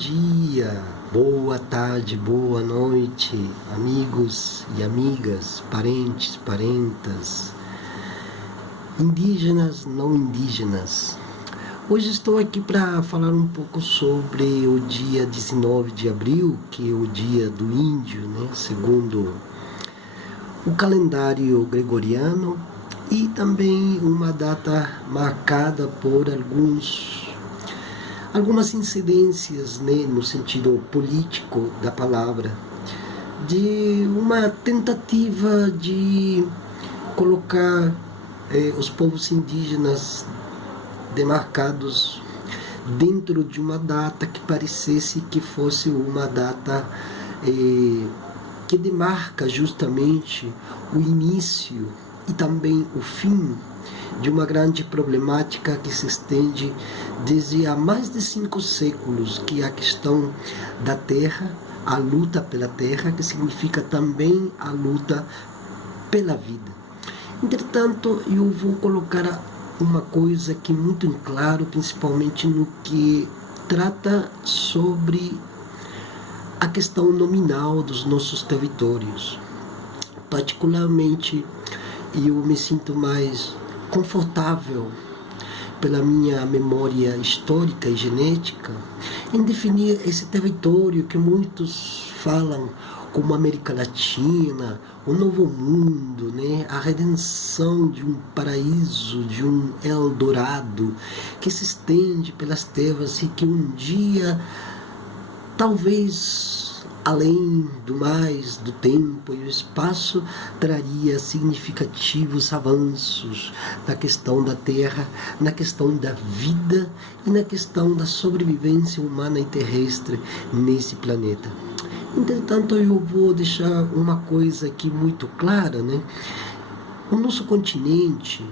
dia, boa tarde, boa noite, amigos e amigas, parentes, parentas, indígenas, não indígenas. Hoje estou aqui para falar um pouco sobre o dia 19 de abril, que é o dia do índio, segundo o calendário gregoriano, e também uma data marcada por algumas incidências, no sentido político da palavra, de uma tentativa de colocar os povos indígenas demarcados dentro de uma data que parecesse que fosse uma data que demarca justamente o início e também o fim de uma grande problemática que se estende desde há mais de 5 séculos, que é a questão da terra, a luta pela terra, que significa também a luta pela vida. Entretanto, eu vou colocar uma coisa aqui muito em claro, principalmente no que trata sobre a questão nominal dos nossos territórios. Particularmente, eu me sinto mais confortável pela minha memória histórica e genética em definir esse território que muitos falam como América Latina, o Novo Mundo, a redenção de um paraíso, de um Eldorado que se estende pelas terras e que um dia, talvez além do mais, do tempo e o espaço, traria significativos avanços na questão da terra, na questão da vida e na questão da sobrevivência humana e terrestre nesse planeta. Entretanto, eu vou deixar uma coisa aqui muito clara, O nosso continente,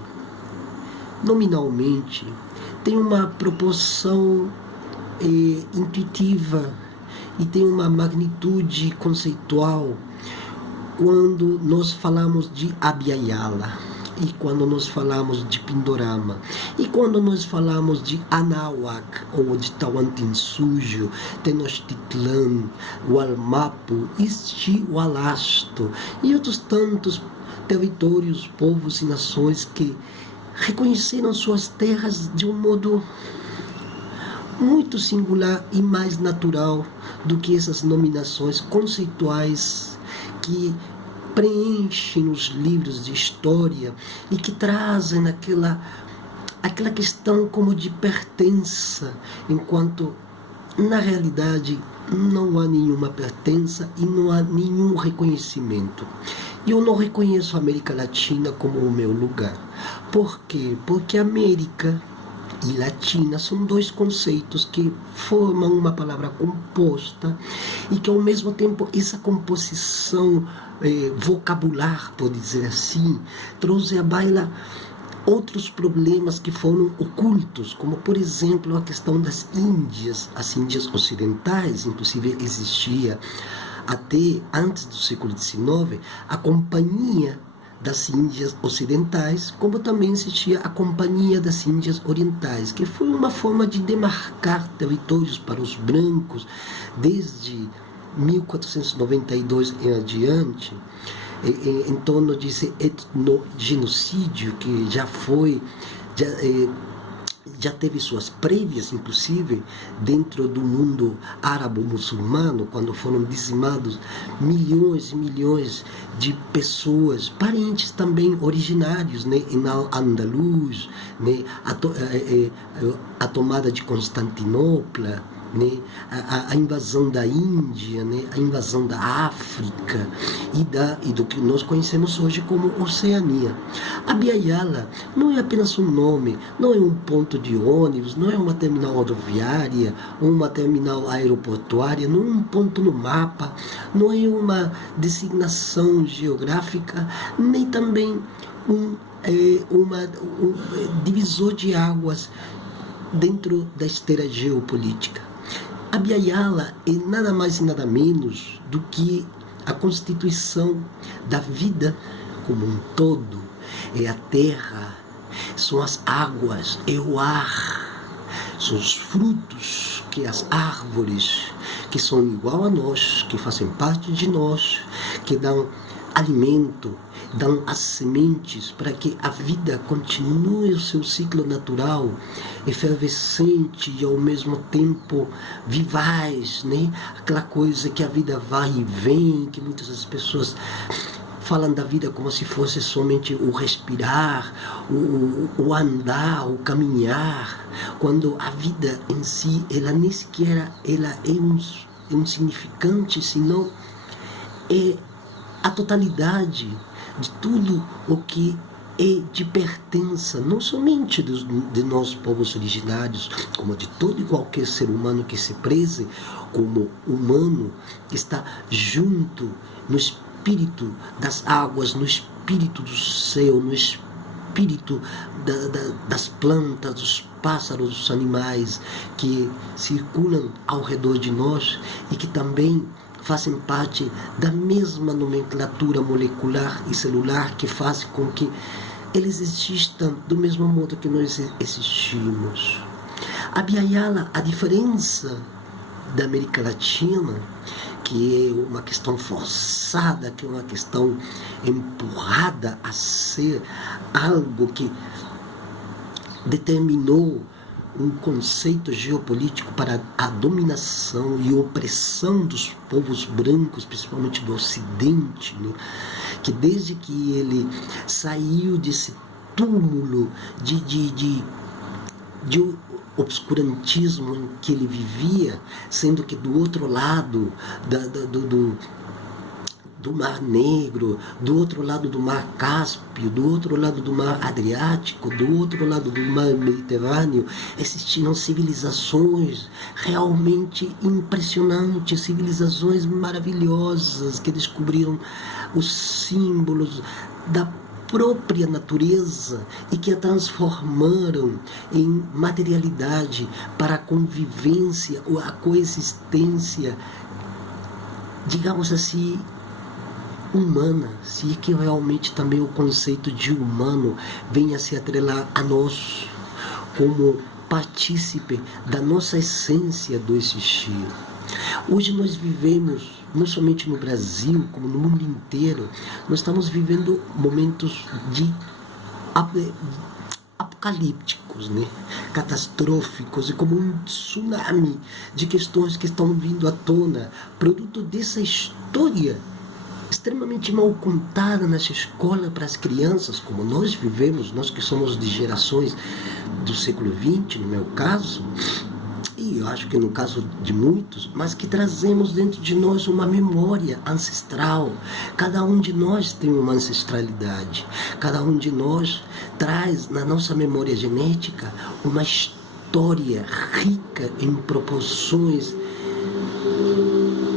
nominalmente, tem uma proporção intuitiva e tem uma magnitude conceitual quando nós falamos de Abya Yala, e quando nós falamos de Pindorama, e quando nós falamos de Anáhuac, ou de Tawantinsuyo, Tenochtitlan, Wallmapu, Isti-Walasto, e outros tantos territórios, povos e nações que reconheceram suas terras de um modo muito singular e mais natural do que essas nominações conceituais que preenchem os livros de história e que trazem aquela questão como de pertença, enquanto na realidade não há nenhuma pertença e não há nenhum reconhecimento. E eu não reconheço a América Latina como o meu lugar. Por quê? Porque América e Latina são dois conceitos que formam uma palavra composta e que ao mesmo tempo essa composição vocabular, por dizer assim, trouxe à baila outros problemas que foram ocultos, como por exemplo a questão das Índias, as Índias ocidentais. Inclusive existia até antes do século XIX a Companhia das Índias Ocidentais, como também existia a Companhia das Índias Orientais, que foi uma forma de demarcar territórios para os brancos desde 1492 em adiante, em torno desse etnogenocídio que já teve suas prévias, inclusive, dentro do mundo árabo-muçulmano, quando foram dizimados milhões e milhões de pessoas, parentes também originários, em Al-Andalus, a tomada de Constantinopla, a invasão da Índia, a invasão da África e do que nós conhecemos hoje como Oceania. Abya Yala não é apenas um nome, não é um ponto de ônibus, não é uma terminal rodoviária, ou uma terminal aeroportuária, não é um ponto no mapa, não é uma designação geográfica, nem também um divisor de águas dentro da esteira geopolítica. Abya Yala é nada mais e nada menos do que a constituição da vida como um todo. É a terra, são as águas, é o ar, são os frutos, que as árvores, que são igual a nós, que fazem parte de nós, que dão alimento, dão as sementes para que a vida continue o seu ciclo natural, efervescente e ao mesmo tempo vivaz, né? Aquela coisa que a vida vai e vem, que muitas das pessoas falam da vida como se fosse somente o respirar, o andar, o caminhar, quando a vida em si, ela nem sequer ela é um significante, senão é a totalidade de tudo o que é de pertença, não somente de nós povos originários, como de todo e qualquer ser humano que se preze como humano, que está junto no espírito das águas, no espírito do céu, no espírito das plantas, dos pássaros, dos animais que circulam ao redor de nós e que também fazem parte da mesma nomenclatura molecular e celular que faz com que eles existam do mesmo modo que nós existimos. A Abya-Yala, a diferença da América Latina, que é uma questão forçada, que é uma questão empurrada a ser algo que determinou um conceito geopolítico para a dominação e opressão dos povos brancos, principalmente do Ocidente, né? Que desde que ele saiu desse túmulo de obscurantismo em que ele vivia, sendo que do outro lado do Mar Negro, do outro lado do Mar Cáspio, do outro lado do Mar Adriático, do outro lado do Mar Mediterrâneo, existiram civilizações realmente impressionantes, civilizações maravilhosas que descobriram os símbolos da própria natureza e que a transformaram em materialidade para a convivência ou a coexistência, digamos assim, humana, se é que realmente também o conceito de humano venha a se atrelar a nós como partícipe da nossa essência do existir. Hoje nós vivemos, não somente no Brasil, como no mundo inteiro, nós estamos vivendo momentos de apocalípticos, né? Catastróficos, e como um tsunami de questões que estão vindo à tona, produto dessa história extremamente mal contada nessa escola para as crianças, como nós vivemos, nós que somos de gerações do século XX, no meu caso, e eu acho que no caso de muitos, mas que trazemos dentro de nós uma memória ancestral. Cada um de nós tem uma ancestralidade, cada um de nós traz na nossa memória genética uma história rica em proporções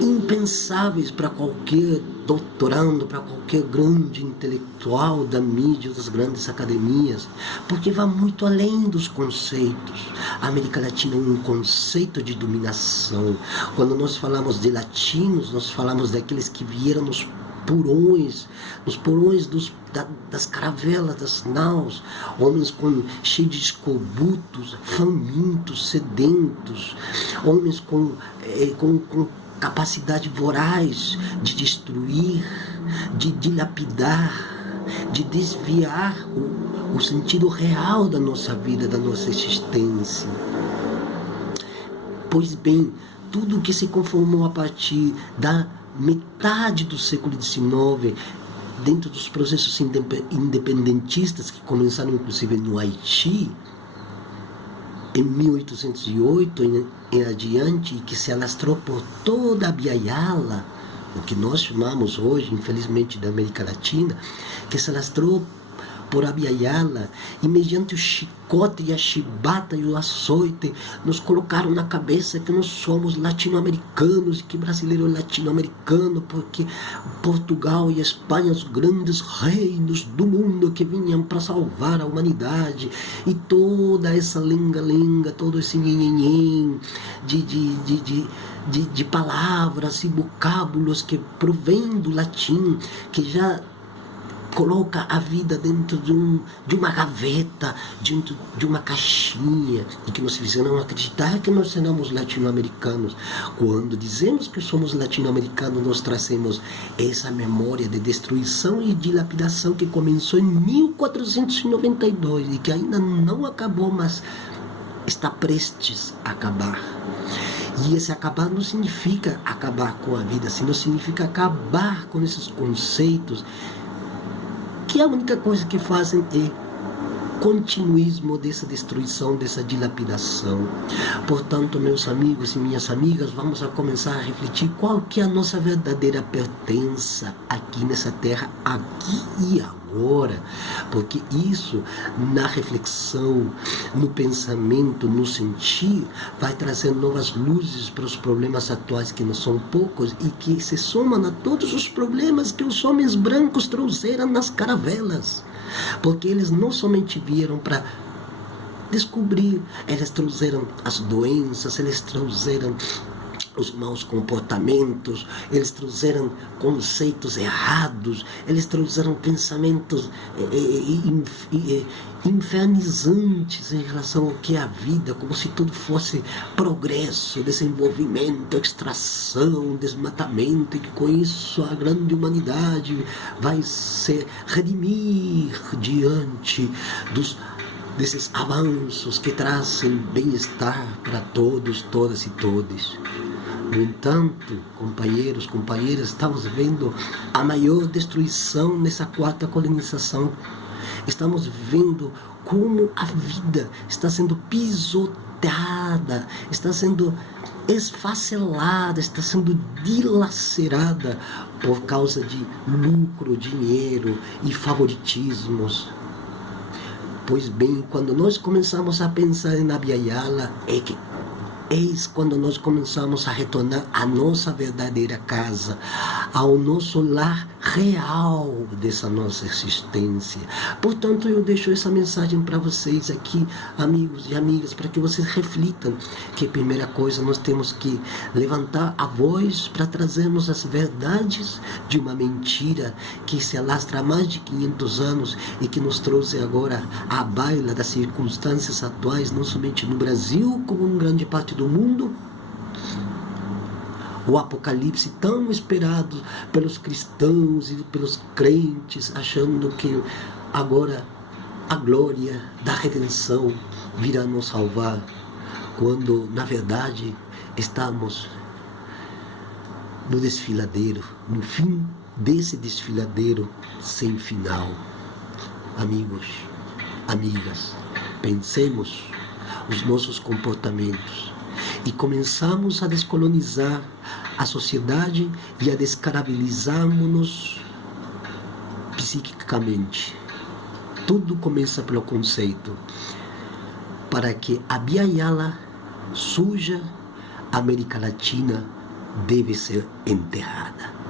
impensáveis para qualquer doutorando, para qualquer grande intelectual da mídia, das grandes academias, porque vai muito além dos conceitos. A América Latina é um conceito de dominação. Quando nós falamos de latinos, nós falamos daqueles que vieram nos porões das caravelas, das naus, homens cheios de escorbutos, famintos, sedentos, homens com capacidade voraz de destruir, de dilapidar, de desviar o sentido real da nossa vida, da nossa existência. Pois bem, tudo que se conformou a partir da metade do século XIX, dentro dos processos independentistas que começaram inclusive no Haiti, em 1808 em adiante, que se alastrou por toda a Abya-Yala, o que nós chamamos hoje, infelizmente, da América Latina, que se alastrou por Abya-Yala, e mediante o chicote e a chibata e o açoite, nos colocaram na cabeça que nós somos latino-americanos, que brasileiro é latino-americano, porque Portugal e Espanha, os grandes reinos do mundo que vinham para salvar a humanidade, e toda essa lenga-lenga, todo esse nhenhenhen de palavras e vocábulos que provém do latim, que já coloca a vida dentro de uma gaveta, dentro de uma caixinha, e que nos fizeram acreditar que nós éramos latino-americanos. Quando dizemos que somos latino-americanos, nós trazemos essa memória de destruição e dilapidação que começou em 1492 e que ainda não acabou, mas está prestes a acabar. E esse acabar não significa acabar com a vida, não significa acabar com esses conceitos que a única coisa que fazem é continuismo dessa destruição, dessa dilapidação. Portanto, meus amigos e minhas amigas, vamos a começar a refletir qual que é a nossa verdadeira pertença aqui nessa terra, aqui e agora. Porque isso, na reflexão, no pensamento, no sentir, vai trazer novas luzes para os problemas atuais, que não são poucos, e que se somam a todos os problemas que os homens brancos trouxeram nas caravelas. Porque eles não somente vieram para descobrir, eles trouxeram as doenças, eles trouxeram os maus comportamentos, eles trouxeram conceitos errados, eles trouxeram pensamentos infernizantes em relação ao que é a vida, como se tudo fosse progresso, desenvolvimento, extração, desmatamento, e que com isso a grande humanidade vai se redimir diante desses avanços que trazem bem-estar para todos, todas e todos. No entanto, companheiros, companheiras, estamos vendo a maior destruição nessa quarta colonização. Estamos vendo como a vida está sendo pisoteada, está sendo esfacelada, está sendo dilacerada por causa de lucro, dinheiro e favoritismos. Pois bem, quando nós começamos a pensar em Abya Yala, eis quando nós começamos a retornar à nossa verdadeira casa, ao nosso lar real dessa nossa existência. Portanto, eu deixo essa mensagem para vocês aqui, amigos e amigas, para que vocês reflitam que, primeira coisa, nós temos que levantar a voz para trazermos as verdades de uma mentira que se alastra há mais de 500 anos e que nos trouxe agora à baila das circunstâncias atuais, não somente no Brasil, como em grande parte do mundo. O apocalipse tão esperado pelos cristãos e pelos crentes, achando que agora a glória da redenção virá nos salvar, quando na verdade estamos no desfiladeiro, no fim desse desfiladeiro sem final. Amigos, amigas, pensemos os nossos comportamentos e começamos a descolonizar a sociedade e a descarabilizarmos-nos psiquicamente. Tudo começa pelo conceito. Para que Abya Yala surja, a América Latina deve ser enterrada.